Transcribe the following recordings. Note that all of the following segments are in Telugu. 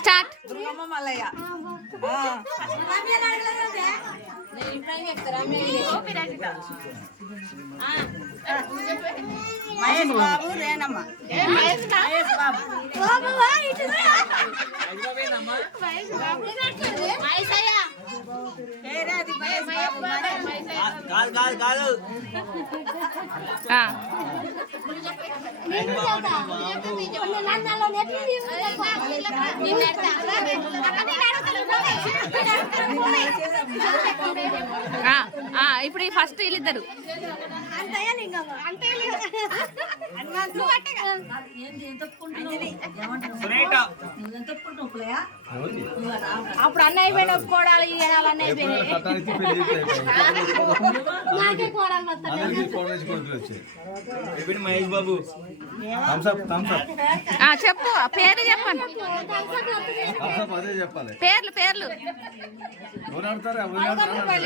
స్టార్ట్. దుర్గమ్మ మల్లయ్య. మహేష్ బాబు రేణమ్మ. మహేష్ బాబు ఇప్పుడు ఫస్ట్ వీళ్ళిద్దరు. అప్పుడు అన్న అయిపోయిన కోడాలి అన్న అయిపోయినాయి. మహేష్ బాబు చెప్పు పేరు చెప్పండి. పేర్లు పేర్లు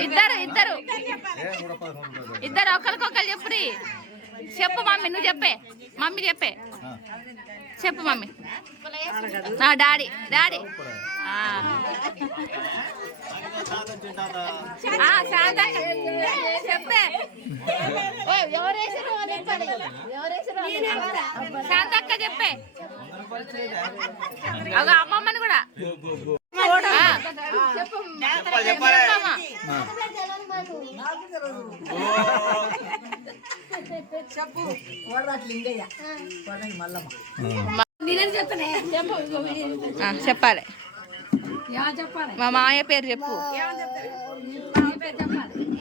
ఇద్దరు ఇద్దరు ఇద్దరు ఒకరికొకరు చెప్పురి. చెప్పు మమ్మీ, నువ్వు చెప్పే. మమ్మీ చెప్పే. చెప్పు మమ్మీ. డాడీ డాడీ చెప్పే. శాంతక్క చెప్పే. అగ అమ్మమ్మని కూడా చెప్పు. లింగయ్య మల్లమ్మ. చెప్పాలి. మా మాయ పేరు చెప్పు.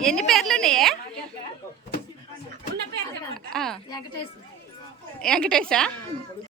ఎన్ని పేర్లు ఉన్నాయే? వెంకటేశా.